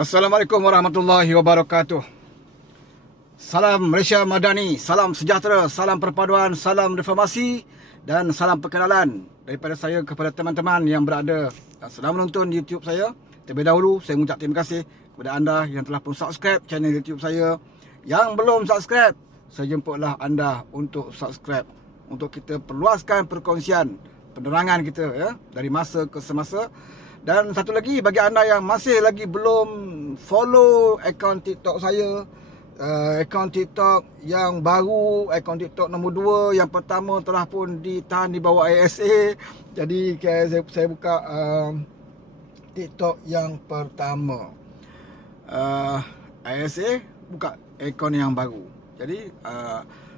Assalamualaikum warahmatullahi wabarakatuh. Salam Malaysia Madani, salam sejahtera, salam perpaduan, salam reformasi dan salam perkenalan daripada saya kepada teman-teman yang berada sedang menonton YouTube saya. Terlebih dahulu saya mengucap terima kasih kepada anda yang telah pun subscribe channel YouTube saya. Yang belum subscribe, saya jemputlah anda untuk subscribe, untuk kita perluaskan perkongsian penerangan kita ya dari masa ke semasa. Dan satu lagi, bagi anda yang masih lagi belum follow akaun TikTok saya, akaun TikTok yang baru, akaun TikTok nombor 2, yang pertama telah pun ditahan di bawah ISA. Jadi saya buka TikTok yang pertama, ISA, buka akaun yang baru. Jadi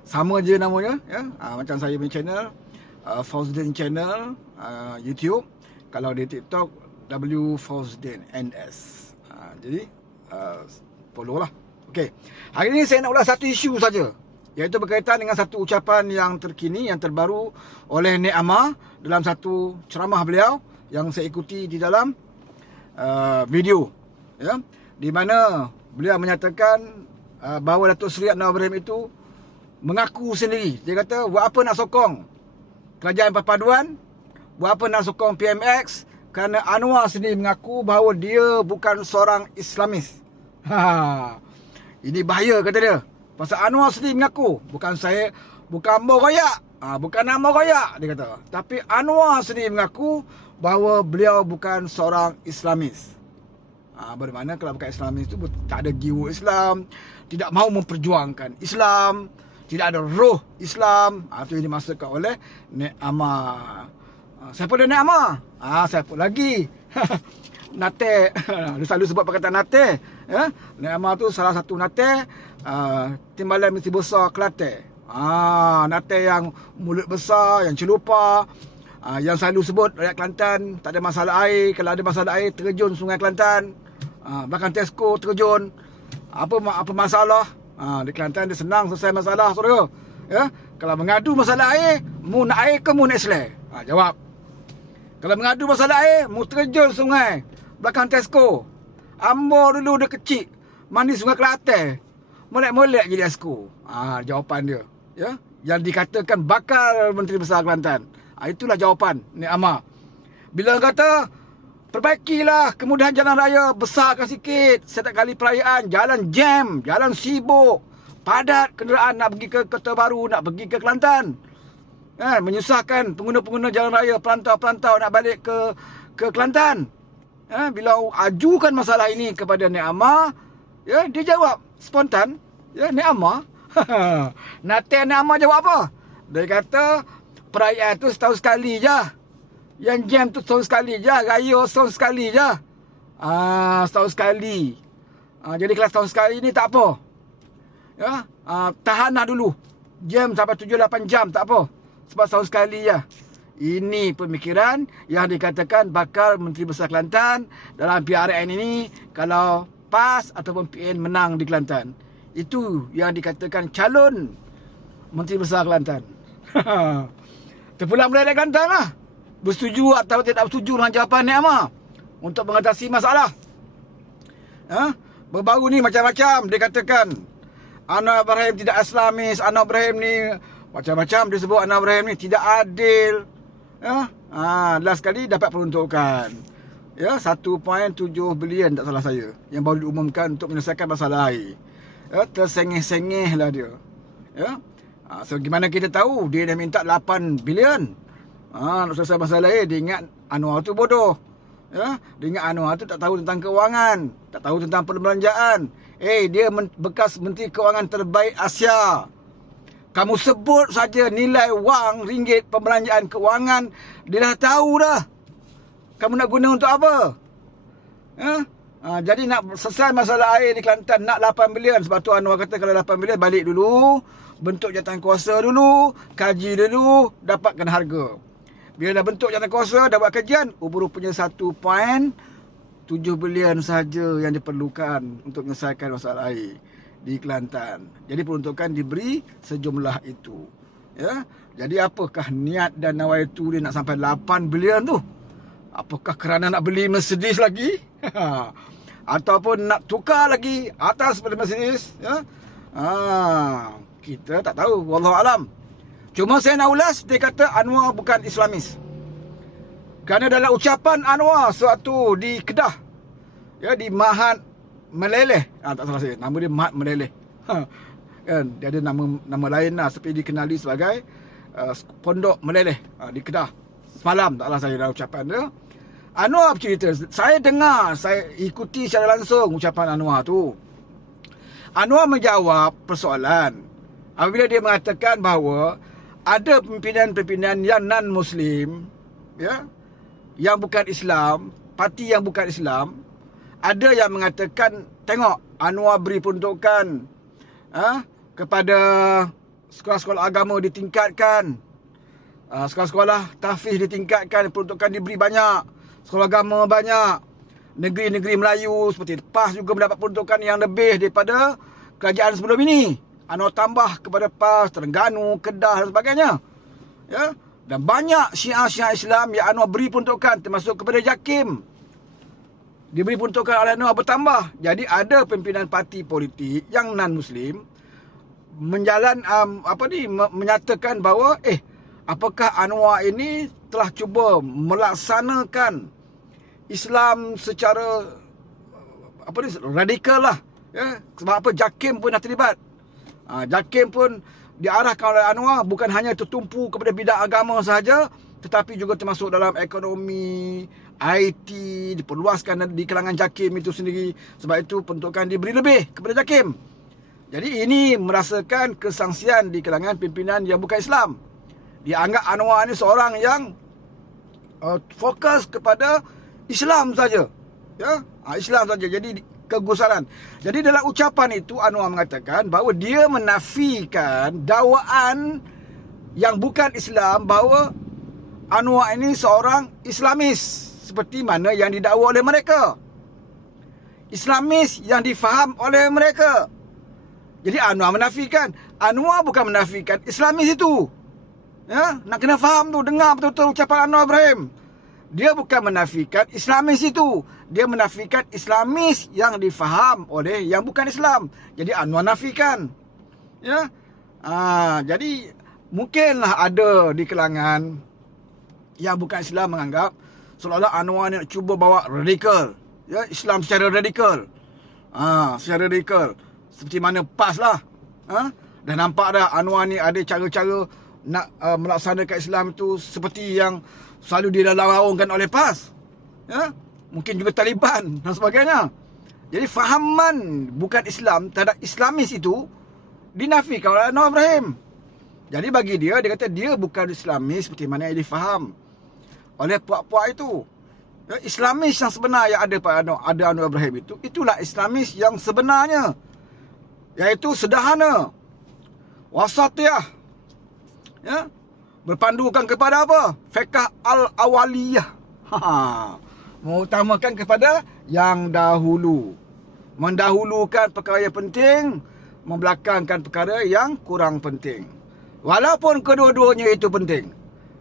sama je namanya ya, macam saya punya channel, Fauzdin Channel, YouTube. Kalau di TikTok, W Fauzdin NS. Jadi follow lah. Okey. Hari ini saya nak ulas satu isu saja, iaitu berkaitan dengan satu ucapan yang terkini, yang terbaru oleh Nek Amar dalam satu ceramah beliau yang saya ikuti di dalam video ya, di mana beliau menyatakan bahawa Datuk Seri Anwar Ibrahim itu mengaku sendiri. Dia kata, buat apa nak sokong kerajaan perpaduan, buat apa nak sokong PMX, kerana Anwar sendiri mengaku bahawa dia bukan seorang Islamis. Ini bahaya, kata dia. Pasal Anwar sendiri mengaku, bukan saya, bukan Ambo Royak, bukan Ambo Royak, dia kata. Tapi Anwar sendiri mengaku bahawa beliau bukan seorang Islamis. Bermakna kalau bukan Islamis itu tak ada jiwa Islam, tidak mahu memperjuangkan Islam, tidak ada roh Islam. Itu yang dimaksudkan oleh Nek Amar. Siapa dia Nek Amar? Siapa lagi? Nate. Dia selalu sebut perkataan Nate ya? Nek Amar tu salah satu Nate, Timbalan Mesti Besar Kelantan. Nate yang mulut besar, yang celupa, yang selalu sebut rakyat Kelantan tak ada masalah air. Kalau ada masalah air, terjun Sungai Kelantan, belakang Tesco terjun. Apa masalah? Di Kelantan dia senang selesai masalah, saudara ya. Kalau mengadu masalah air, mu nak air ke mu nak selai? Jawab. Kalau mengadu masalah air, mu terjun sungai belakang Tesco. Ambo dulu dia kecil mandi Sungai Kelantan, molek-molek jadi Tesco. Jawapan dia ya, yang dikatakan bakal Menteri Besar Kelantan. Itulah jawapan Nek Amar. Bila kata perbaikilah kemudahan jalan raya, besarkan sikit setiap kali perayaan, jalan jam, jalan sibuk, padat kenderaan nak pergi ke Kota Baru, nak pergi ke Kelantan. Menyusahkan pengguna-pengguna jalan raya, perantau-perantau nak balik ke Kelantan. Bila ajukan masalah ini kepada Nek Amar, ya, dia jawab spontan ya, Nek Amar. Nanti Nek Amar jawab apa? Dia kata perayaan tu setahun sekali je, yang jam tu setahun sekali je, raya setahun sekali je. Setahun sekali. Jadi kalau setahun sekali ni tak apa ya, tahanlah dulu jam sampai 7-8 jam, tak apa, sebab setahun sekali je. Ini pemikiran yang dikatakan bakal Menteri Besar Kelantan dalam PRN ini kalau PAS ataupun PN menang di Kelantan. Itu yang dikatakan calon Menteri Besar Kelantan. Terpulang dari Kelantan lah, bersetuju atau tidak bersetuju dengan jawapan Nek Amar untuk mengatasi masalah. Baru ni macam-macam dia katakan Anwar Ibrahim tidak Islamis, Anwar Ibrahim ni macam-macam dia sebut, Anwar Ibrahim ni tidak adil ya. Last kali dapat peruntukan ya 1.7 bilion tak salah saya, yang baru diumumkan untuk menyelesaikan masalah air ya. Tersengih-sengih lah dia ya. So gimana kita tahu dia dah minta 8 bilion nak selesai masalah air. Dia ingat Anwar tu bodoh ya. Dia ingat Anwar tu tak tahu tentang kewangan, tak tahu tentang perbelanjaan. Dia bekas Menteri Kewangan terbaik Asia. Kamu sebut saja nilai wang ringgit pembelanjaan kewangan, dia dah tahu dah. Kamu nak guna untuk apa? Jadi nak selesai masalah air di Kelantan, nak 8 bilion. Sebab tu Anwar kata kalau 8 bilion balik dulu, bentuk jawatankuasa dulu, kaji dulu, dapatkan harga. Bila dah bentuk jawatankuasa, dah buat kajian, rupanya 1.7 bilion saja yang diperlukan untuk menyelesaikan masalah air di Kelantan. Jadi peruntukan diberi sejumlah itu ya. Jadi apakah niat dan nawaitu dia nak sampai 8 bilion tu? Apakah kerana nak beli Mercedes lagi? ataupun nak tukar lagi atas pada Mercedes, ya. Kita tak tahu, wallahu alam. Cuma saya nak ulas, dia kata Anwar bukan Islamis. Kerana dalam ucapan Anwar sewaktu di Kedah, ya, di Mahat Meleleh, tak salah saya, nama dia Mahat Meleleh. Kan, dia ada nama lain lah, tapi dikenali sebagai Pondok Meleleh di Kedah. Semalam tak salah saya dalam ucapan dia. Anwar bercerita, saya dengar, saya ikuti secara langsung ucapan Anwar tu. Anwar menjawab persoalan apabila dia mengatakan bahawa ada pimpinan-pimpinan yang non-Muslim, ya, yang bukan Islam, parti yang bukan Islam, ada yang mengatakan, tengok Anwar beri peruntukan kepada sekolah-sekolah agama ditingkatkan, sekolah-sekolah tahfiz ditingkatkan, peruntukan diberi banyak, sekolah agama banyak, negeri-negeri Melayu seperti PAS juga mendapat peruntukan yang lebih daripada kerajaan sebelum ini. Anwar tambah kepada PAS, Terengganu, Kedah dan sebagainya, ya. Dan banyak syiar-syiar Islam yang Anwar beri peruntukan, termasuk kepada JAKIM, diberi peruntukan oleh Anwar bertambah. Jadi ada pimpinan parti politik yang non-Muslim menyatakan bahawa apakah Anwar ini telah cuba melaksanakan Islam secara radikal lah, ya. Sebab apa, JAKIM pun dah terlibat. JAKIM pun diarahkan oleh Anwar bukan hanya tertumpu kepada bidang agama sahaja, tetapi juga termasuk dalam ekonomi, IT, diperluaskan di kalangan JAKIM itu sendiri. Sebab itu peruntukan diberi lebih kepada JAKIM. Jadi ini merasakan kesangsian di kalangan pimpinan yang bukan Islam. Dia anggap Anwar ni seorang yang fokus kepada Islam saja, ya, Islam saja. Jadi kegusaran. Jadi dalam ucapan itu Anwar mengatakan bahawa dia menafikan dakwaan yang bukan Islam bahawa Anwar ini seorang Islamis seperti mana yang didakwa oleh mereka, Islamis yang difaham oleh mereka. Jadi Anwar menafikan. Anwar bukan menafikan Islamis itu, ya, nak kena faham tu, dengar betul-betul ucapan Anwar Ibrahim. Dia bukan menafikan Islamis itu, dia menafikan Islamis yang difaham oleh yang bukan Islam. Jadi Anwar nafikan, ya. Jadi mungkinlah ada di kalangan yang bukan Islam menganggap seolah-olah Anwar ni nak cuba bawa radikal, ya, Islam secara radikal. Secara radikal seperti mana PAS lah. Dah nampak dah Anwar ni ada cara-cara nak melaksanakan Islam itu seperti yang selalu dilaungkan oleh PAS, ya? Mungkin juga Taliban dan sebagainya. Jadi fahaman bukan Islam terhadap Islamis itu dinafikan oleh Anwar Ibrahim. Jadi bagi dia kata dia bukan Islamis seperti mana yang difaham oleh puak-puak itu, ya. Islamis yang sebenar yang ada pada Anwar Ibrahim itu, itulah Islamis yang sebenarnya, iaitu sederhana, wasatiyah, ya, berpandukan kepada apa? Fiqh al-awaliyah. Mengutamakan kepada yang dahulu, mendahulukan perkara yang penting, membelakangkan perkara yang kurang penting. Walaupun kedua-duanya itu penting,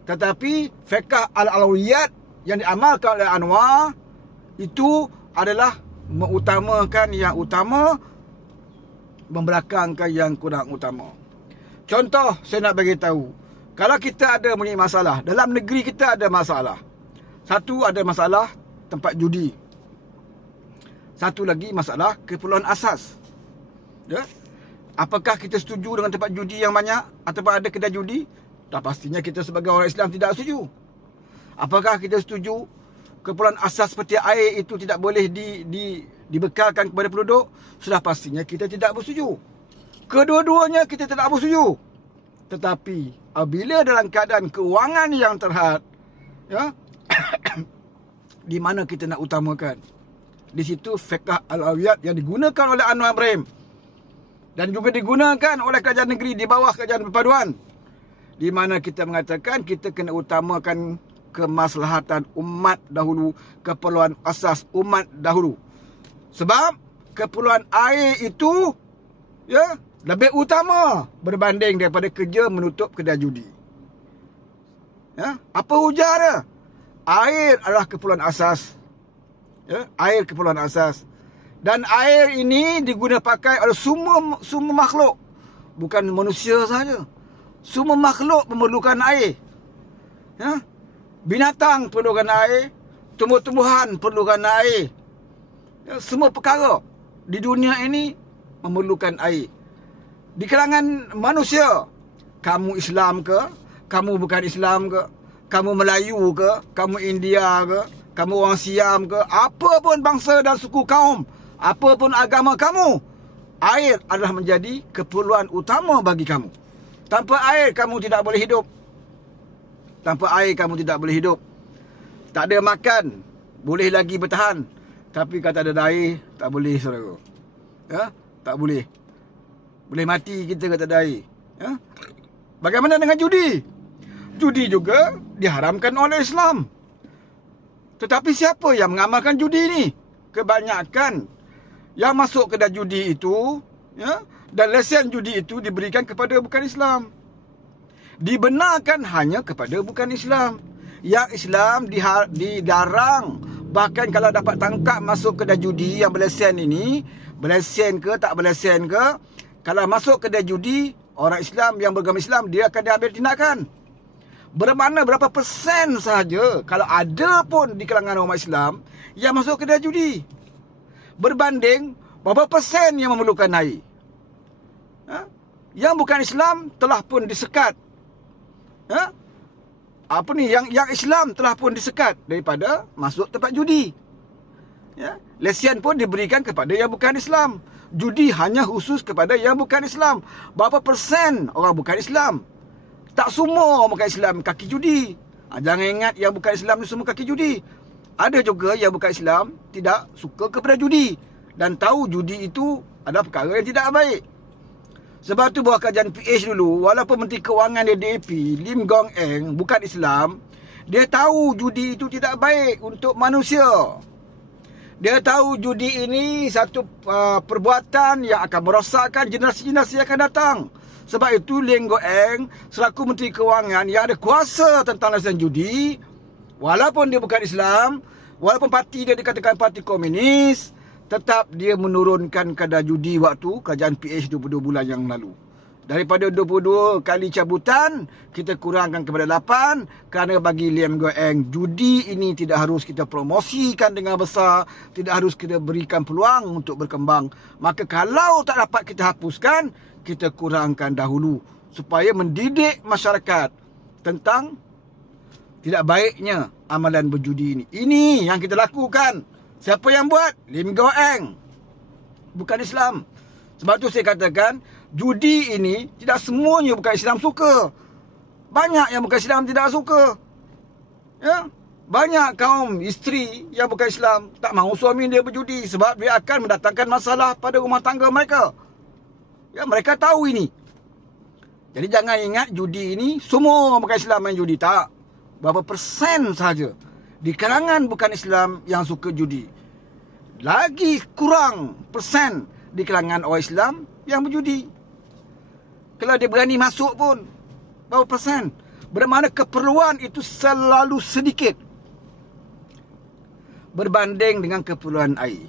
tetapi fiqh al-awaliyat yang diamalkan oleh Anwar itu adalah mengutamakan yang utama, membelakangkan yang kurang utama. Contoh saya nak bagi tahu, kalau kita ada punya masalah, dalam negeri kita ada masalah. Satu, ada masalah tempat judi. Satu lagi masalah keperluan asas, ya. Apakah kita setuju dengan tempat judi yang banyak ataupun ada kedai judi? Dah pastinya kita sebagai orang Islam tidak setuju. Apakah kita setuju keperluan asas seperti air itu tidak boleh dibekalkan kepada penduduk? Sudah pastinya kita tidak bersetuju. Kedua-duanya kita tidak bersetuju. Tetapi apabila dalam keadaan keuangan yang terhad, ya, di mana kita nak utamakan? Di situ fiqh al-awiyat yang digunakan oleh Anwar Ibrahim dan juga digunakan oleh kerajaan negeri di bawah kerajaan perpaduan, di mana kita mengatakan kita kena utamakan kemaslahatan umat dahulu, keperluan asas umat dahulu. Sebab keperluan air itu, ya, lebih utama berbanding daripada kerja menutup kedai judi. Ya, apa hujah dia? Air adalah keperluan asas. Ya, air keperluan asas. Dan air ini diguna pakai oleh semua makhluk. Bukan manusia saja. Semua makhluk memerlukan air. Ya? Binatang perlukan air. Tumbuh-tumbuhan perlukan air. Ya, semua perkara di dunia ini memerlukan air. Di kalangan manusia, kamu Islam ke? Kamu bukan Islam ke? Kamu Melayu ke? Kamu India ke? Kamu orang Siam ke? Apa pun bangsa dan suku kaum, apa pun agama kamu, air adalah menjadi keperluan utama bagi kamu. Tanpa air kamu tidak boleh hidup. Tanpa air kamu tidak boleh hidup. Tak ada makan, boleh lagi bertahan. Tapi kalau tak ada air, tak boleh, saudara. Ya? Tak boleh. Boleh mati kita kalau tak ada air. Ya? Bagaimana dengan judi? Judi juga diharamkan oleh Islam. Tetapi siapa yang mengamalkan judi ni? Kebanyakan yang masuk kedai judi itu, ya, dan lesen judi itu diberikan kepada bukan Islam. Dibenarkan hanya kepada bukan Islam. Yang Islam dilarang. Bahkan kalau dapat tangkap masuk kedai judi yang berlesen ini, berlesen ke tak berlesen ke, kalau masuk kedai judi, orang Islam yang beragama Islam, dia akan diambil tindakan. Bermakna berapa persen sahaja kalau ada pun di kalangan umat Islam yang masuk kedai judi, berbanding berapa persen yang memerlukan air. Ha? Yang bukan Islam telah pun disekat. Ha? Apa ni? Yang Islam telah pun disekat daripada masuk tempat judi. Ya? Lesen pun diberikan kepada yang bukan Islam. Judi hanya khusus kepada yang bukan Islam. Berapa persen orang bukan Islam? Tak semua orang bukan Islam kaki judi. Jangan ingat yang bukan Islam ni semua kaki judi. Ada juga yang bukan Islam tidak suka kepada judi dan tahu judi itu adalah perkara yang tidak baik. Sebab tu buat kajian PH dulu, walaupun Menteri Kewangan dia DAP, Lim Gong Eng, bukan Islam, dia tahu judi itu tidak baik untuk manusia. Dia tahu judi ini satu perbuatan yang akan merosakkan generasi-generasi yang akan datang. Sebab itu Lim Gong Eng selaku Menteri Kewangan yang ada kuasa tentang lesen judi, walaupun dia bukan Islam, walaupun parti dia dikatakan parti komunis, tetap dia menurunkan kadar judi waktu kajian PH 22 bulan yang lalu. Daripada 22 kali cabutan, kita kurangkan kepada 8 kerana bagi Lim Gong Eng, judi ini tidak harus kita promosikan dengan besar, tidak harus kita berikan peluang untuk berkembang. Maka kalau tak dapat kita hapuskan, kita kurangkan dahulu supaya mendidik masyarakat tentang tidak baiknya amalan berjudi ini. Ini yang kita lakukan. Siapa yang buat? Lim Gong Eng. Bukan Islam. Sebab tu saya katakan, judi ini tidak semuanya bukan Islam suka. Banyak yang bukan Islam tidak suka. Ya? Banyak kaum isteri yang bukan Islam tak mahu suami dia berjudi sebab dia akan mendatangkan masalah pada rumah tangga mereka. Ya, mereka tahu ini. Jadi jangan ingat judi ini semua bukan Islam main judi. Tak. Berapa persen saja di kalangan bukan Islam yang suka judi. Lagi kurang persen di kalangan orang Islam yang berjudi. Kalau dia berani masuk pun, berapa persen? Bermakna keperluan itu selalu sedikit berbanding dengan keperluan air.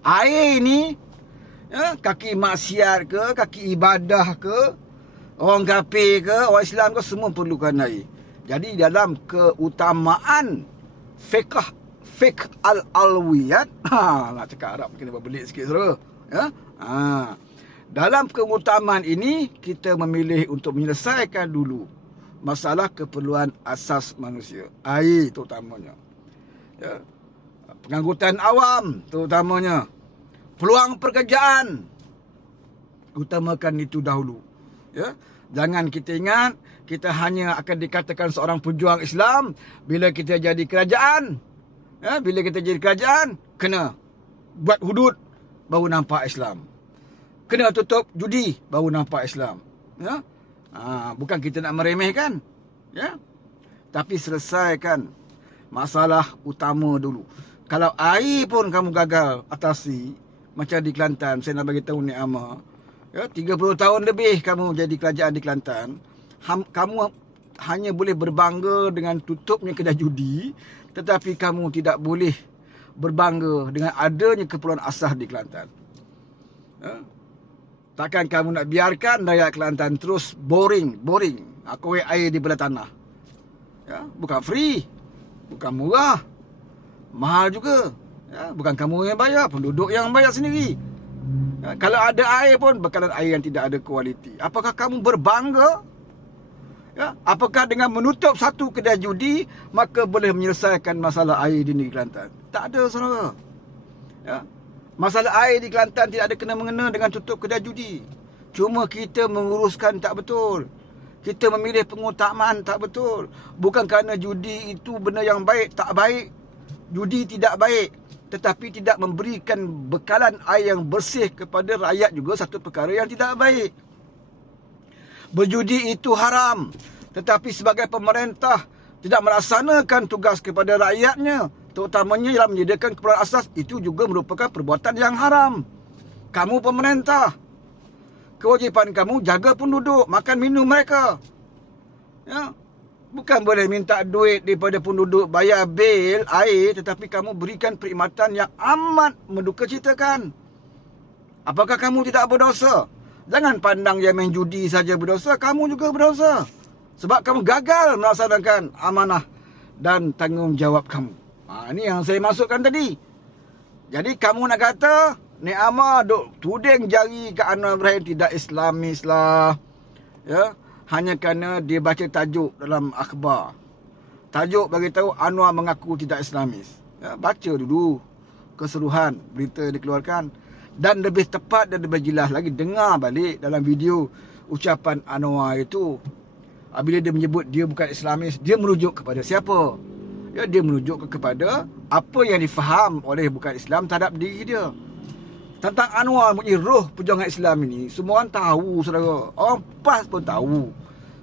Air ini, ya, kaki maksiat ke, kaki ibadah ke, orang kafir ke, orang Islam ke, semua perlukan air. Jadi dalam keutamaan fiqh al-alwiyat, nak cakap Arab kena berbelit sikit saudara. Ya? Dalam keutamaan ini, kita memilih untuk menyelesaikan dulu masalah keperluan asas manusia. Air terutamanya. Ya? Pengangkutan awam terutamanya. Peluang pekerjaan, utamakan itu dahulu. Ya? Jangan kita ingat kita hanya akan dikatakan seorang pejuang Islam bila kita jadi kerajaan. Ya, bila kita jadi kerajaan, kena buat hudud, baru nampak Islam. Kena tutup judi, baru nampak Islam. Ya? Bukan kita nak meremehkan. Ya? Tapi selesaikan masalah utama dulu. Kalau air pun kamu gagal atasi, macam di Kelantan, saya nak bagi tahu Nik Amar. Ya, 30 tahun lebih kamu jadi kerajaan di Kelantan. Kamu hanya boleh berbangga dengan tutupnya kedai judi, tetapi kamu tidak boleh berbangga dengan adanya keperluan asas di Kelantan. Takkan kamu nak biarkan rakyat Kelantan terus boring, korek air di belah tanah. Bukan free, bukan murah, mahal juga. Bukan kamu yang bayar, penduduk yang bayar sendiri. Kalau ada air pun bekalan air yang tidak ada kualiti. Apakah kamu berbangga? Apakah dengan menutup satu kedai judi maka boleh menyelesaikan masalah air di negeri Kelantan? Tak ada, saudara. Masalah air di Kelantan tidak ada kena-mengena dengan tutup kedai judi. Cuma kita menguruskan tak betul. Kita memilih pengutamaan tak betul. Bukan kerana judi itu benda yang baik, tak baik. Judi tidak baik. Tetapi tidak memberikan bekalan air yang bersih kepada rakyat juga satu perkara yang tidak baik. Berjudi itu haram. Tetapi sebagai pemerintah tidak melaksanakan tugas kepada rakyatnya, terutamanya dalam menyediakan keperluan asas, itu juga merupakan perbuatan yang haram. Kamu pemerintah, kewajipan kamu jaga penduduk, makan minum mereka. Bukan boleh minta duit daripada penduduk bayar bil air, tetapi kamu berikan perkhidmatan yang amat mendukacitakan. Apakah kamu tidak berdosa? Jangan pandang yang main judi saja berdosa, kamu juga berdosa. Sebab kamu gagal melaksanakan amanah dan tanggungjawab kamu. Ini yang saya masukkan tadi. Jadi kamu nak kata Nek Amar duk tuding jari ke Anwar Ibrahim tidak Islamis lah. Hanya kerana dia baca tajuk dalam akhbar. Tajuk bagi tahu Anwar mengaku tidak Islamis. Baca dulu keseluruhan berita dikeluarkan. Dan lebih tepat dan lebih jelas lagi, dengar balik dalam video ucapan Anwar itu. Bila dia menyebut dia bukan Islamis, dia merujuk kepada siapa? Dia merujuk kepada apa yang difaham oleh bukan Islam terhadap diri dia. Tentang Anwar mempunyai roh perjuangan Islam ini, semua orang tahu, saudara. Orang PAS pun tahu.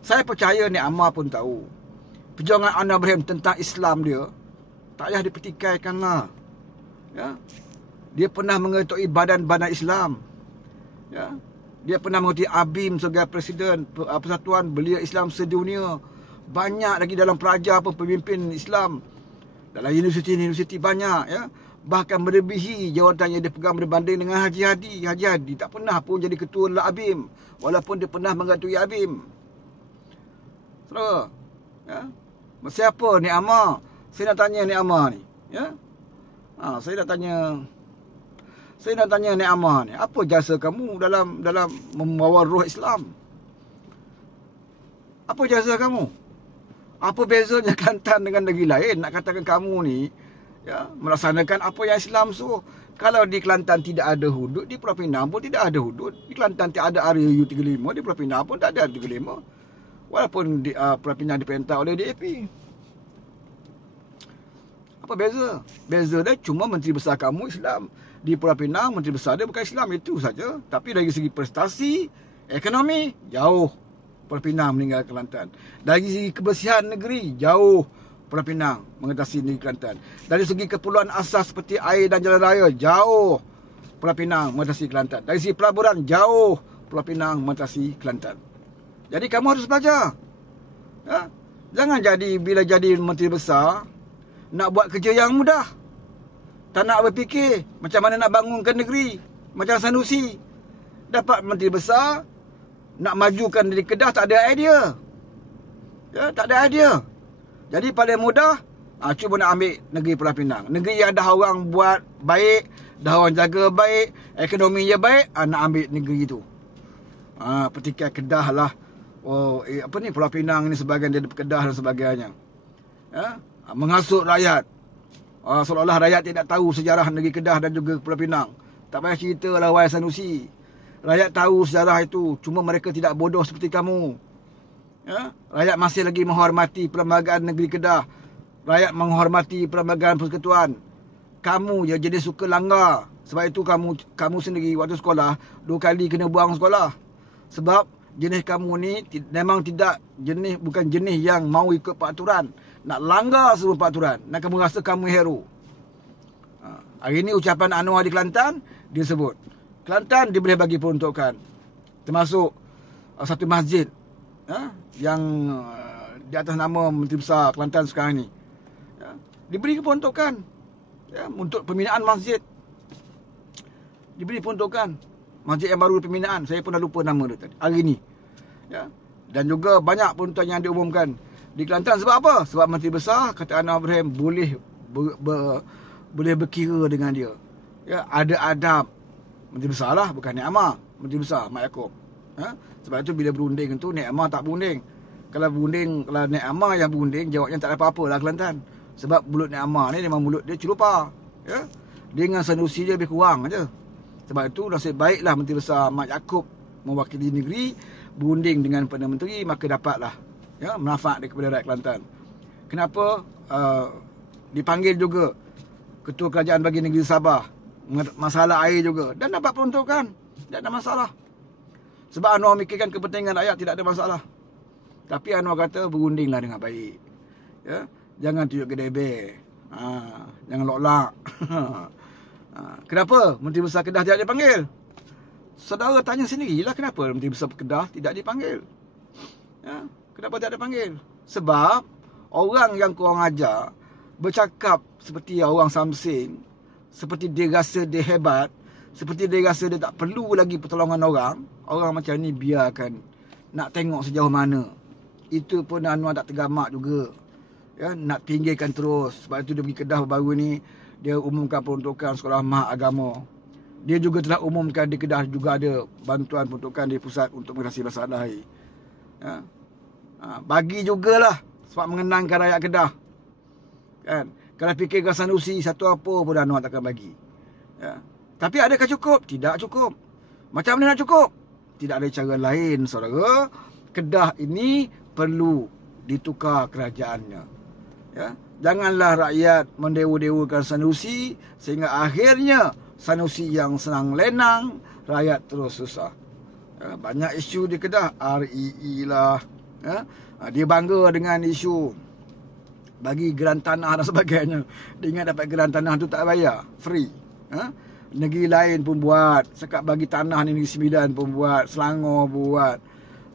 Saya percaya Nek Amar pun tahu. Perjuangan Anwar Ibrahim tentang Islam dia tak payah dipertikaikan lah. Dia pernah mengetuai badan-badan Islam. Dia pernah mengetuai ABIM sebagai Presiden Persatuan Belia Islam Sedunia. Banyak lagi dalam pelajar pun pemimpin Islam. Dalam universiti banyak. Bahkan melebihi jawatan yang dia pegang berbanding dengan Haji Hadi. Haji Hadi tak pernah pun jadi ketua dalam ABIM. Walaupun dia pernah mengetuai ABIM. Saudara. Siapa Nek Amar? Saya nak tanya Nek Amar ni. Saya nak tanya Nek Amar ni, apa jasa kamu dalam membawa roh Islam? Apa jasa kamu? Apa bezanya Kelantan dengan negeri lain? Nak katakan kamu ni melaksanakan apa yang Islam suruh. Kalau di Kelantan tidak ada hudud, di Pulau Pinang pun tidak ada hudud. Di Kelantan tidak ada area U35, di Pulau Pinang pun tak ada area U35. Walaupun Pulau Pinang diperintah oleh DAP. Apa beza? Beza dia cuma menteri besar kamu Islam. Di Pulau Pinang, menteri besar dia bukan Islam, itu saja. Tapi dari segi prestasi, ekonomi, jauh Pulau Pinang meninggal Kelantan. Dari segi kebersihan negeri, jauh Pulau Pinang mengatasi negeri Kelantan. Dari segi keperluan asas seperti air dan jalan raya, jauh Pulau Pinang mengatasi Kelantan. Dari segi pelaburan, jauh Pulau Pinang mengatasi Kelantan. Jadi kamu harus belajar. Jangan jadi bila jadi menteri besar, nak buat kerja yang mudah. Tak nak berfikir macam mana nak bangunkan negeri. Macam Sanusi. Dapat menteri besar, nak majukan dari Kedah, tak ada idea. Tak ada idea. Jadi paling mudah, cuba nak ambil negeri Pulau Pinang. Negeri yang dah orang buat baik, dah orang jaga baik, ekonominya baik, nak ambil negeri itu. Petikai Kedah lah. Pulau Pinang ni sebahagian dia Kedah dan sebagainya. Menghasut rakyat. Seolah-olah rakyat tidak tahu sejarah negeri Kedah dan juga Pulau Pinang. Tak payah cerita lah wahai Sanusi. Rakyat tahu sejarah itu. Cuma mereka tidak bodoh seperti kamu. Rakyat masih lagi menghormati perlembagaan negeri Kedah. Rakyat menghormati perlembagaan persekutuan. Kamu je jenis suka langgar. Sebab itu kamu sendiri waktu sekolah 2 kali kena buang sekolah. Sebab jenis kamu ni memang bukan jenis yang mau ikut peraturan. Nak langgar semua peraturan. Nak kamu rasa kamu hero. Hari ini ucapan Anwar di Kelantan, dia sebut Kelantan dia boleh bagi peruntukan. Termasuk satu masjid yang di atas nama Menteri Besar Kelantan sekarang ni. Diberi peruntukan. Ya, untuk pembinaan masjid. Diberi peruntukan masjid yang baru pembinaan. Saya pun dah lupa nama dia tadi. Hari ni. Ya. Dan juga banyak peruntukan yang diumumkan di Kelantan. Sebab apa? Sebab Menteri Besar kata Anwar Ibrahim boleh berkira dengan dia. Ya, ada adab. Menteri Besar lah, bukan Nek Amar. Menteri Besar, Mak Yaakob. Ya. Sebab itu bila berunding tu, Nek Amar tak berunding. Kalau Nek Amar yang berunding, jawabnya tak ada apa-apa lah Kelantan. Sebab mulut Nek Amar ni memang mulut dia celupa. Ya. Dia dengan Sanusi dia lebih kurang aja. Sebab itu nasib baiklah Menteri Besar Mak Yaakob mewakili negeri berunding dengan Perdana Menteri, maka dapatlah ya manfaat kepada rakyat Kelantan. Kenapa dipanggil juga Ketua Kerajaan Bagi Negeri Sabah masalah air juga dan dapat peruntukan, tak ada masalah. Sebab Anwar mikirkan kepentingan rakyat, tidak ada masalah. Tapi Anwar kata berundinglah dengan baik. Ya, jangan tunjuk gedebe. Jangan lok-lak. Kenapa Menteri Besar Kedah tidak dipanggil? Saudara tanya sendirilah kenapa Menteri Besar Kedah tidak dipanggil. Ya, kenapa tidak dipanggil? Sebab orang yang korang ajar bercakap seperti orang samsing, seperti dia rasa dia hebat, seperti dia rasa dia tak perlu lagi pertolongan orang. Orang macam ni biarkan. Nak tengok sejauh mana. Itu pun Anwar tak tergamak juga. Ya, nak tinggikan terus. Sebab itu dia pergi Kedah baru ni, dia umumkan peruntukan sekolah mahal agama. Dia juga telah umumkan di Kedah juga ada bantuan peruntukan di pusat untuk mengatasi masalah air. Ya. Bagi jugalah sebab mengenangkan rakyat Kedah. Kan? Kalau fikir Sanusi satu apa pun Anwar takkan bagi. Ya. Tapi adakah cukup? Tidak cukup. Macam mana nak cukup? Tidak ada cara lain, saudara. Kedah ini perlu ditukar kerajaannya. Ya. Janganlah rakyat mendewa-dewakan Sanusi sehingga akhirnya Sanusi yang senang lenang, rakyat terus susah. Ya, banyak isu di Kedah, REE lah. Ya, dia bangga dengan isu bagi geran tanah dan sebagainya. Dia ingat dapat geran tanah tu tak bayar, free. Ya, negeri lain pun buat, sekat bagi tanah ni Negeri Sembilan pun buat, Selangor buat.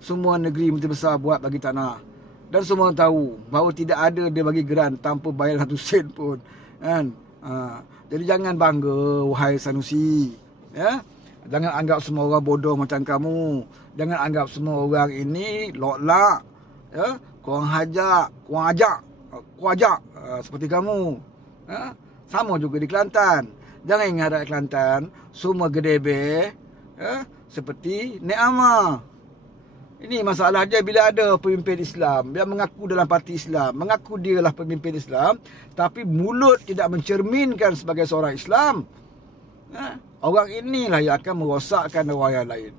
Semua negeri Menteri Besar buat bagi tanah. Dan semua tahu bahawa tidak ada dia bagi geran tanpa bayar 1 sen pun. Kan? Jadi jangan bangga wahai Sanusi. Ya? Jangan anggap semua orang bodoh macam kamu. Jangan anggap semua orang ini lok-lak. Ya? Korang ajak seperti kamu. Ya? Sama juga di Kelantan. Jangan ingat rakyat Kelantan semua gedebe ya? Seperti Nek Amar. Ini masalah dia bila ada pemimpin Islam yang mengaku dalam parti Islam, mengaku dia lah pemimpin Islam, tapi mulut tidak mencerminkan sebagai seorang Islam. Orang inilah yang akan merosakkan orang yang lain.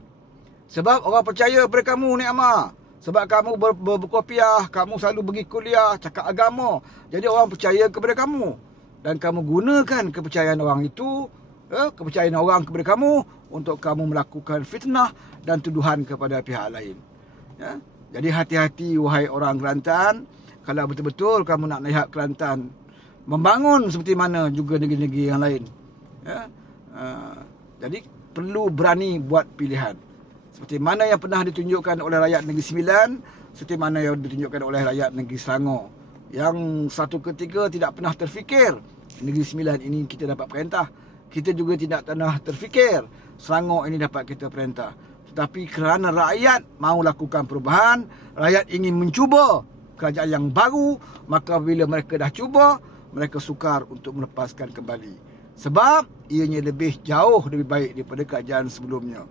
Sebab orang percaya kepada kamu, Nek Amar. Sebab kamu berkopiah, kamu selalu pergi kuliah, cakap agama. Jadi orang percaya kepada kamu. Dan kamu gunakan kepercayaan orang itu, kepercayaan orang kepada kamu untuk kamu melakukan fitnah dan tuduhan kepada pihak lain. Ya? Jadi hati-hati wahai orang Kelantan. Kalau betul-betul kamu nak lihat Kelantan membangun seperti mana juga negeri-negeri yang lain. Ya? Jadi perlu berani buat pilihan. Seperti mana yang pernah ditunjukkan oleh rakyat Negeri Sembilan, seperti mana yang ditunjukkan oleh rakyat Negeri Selangor. Yang satu ketika tidak pernah terfikir Negeri Sembilan ini kita dapat perintah. Kita juga tidak pernah terfikir Selangor ini dapat kita perintah. Tetapi kerana rakyat mahu lakukan perubahan, rakyat ingin mencuba kerajaan yang baru, maka bila mereka dah cuba, mereka sukar untuk melepaskan kembali. Sebab ianya lebih jauh lebih baik daripada kerajaan sebelumnya.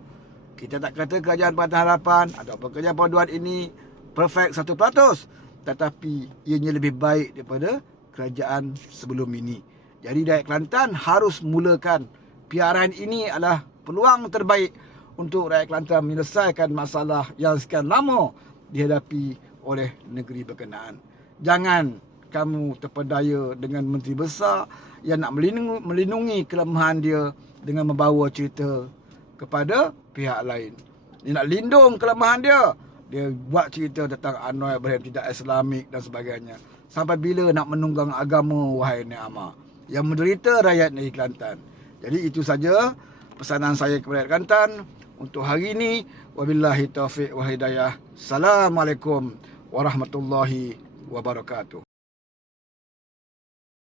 Kita tak kata kerajaan Pakatan Harapan ataupun kerajaan Paduan ini perfect 100%, tetapi ianya lebih baik daripada kerajaan sebelum ini. Jadi rakyat Kelantan harus mulakan PRN ini adalah peluang terbaik untuk rakyat Kelantan menyelesaikan masalah yang sekian lama dihadapi oleh negeri berkenaan. Jangan kamu terpedaya dengan Menteri Besar yang nak melindungi kelemahan dia dengan membawa cerita kepada pihak lain. Dia nak lindung kelemahan dia. Dia buat cerita tentang Anwar Ibrahim tidak Islamik dan sebagainya. Sampai bila nak menunggang agama wahai Nek Amar? Yang menderita rakyat negeri Kelantan. Jadi itu saja pesanan saya kepada rakyat Kelantan untuk hari ini. Wabillahi taufiq wa hidayah. Assalamualaikum warahmatullahi wabarakatuh.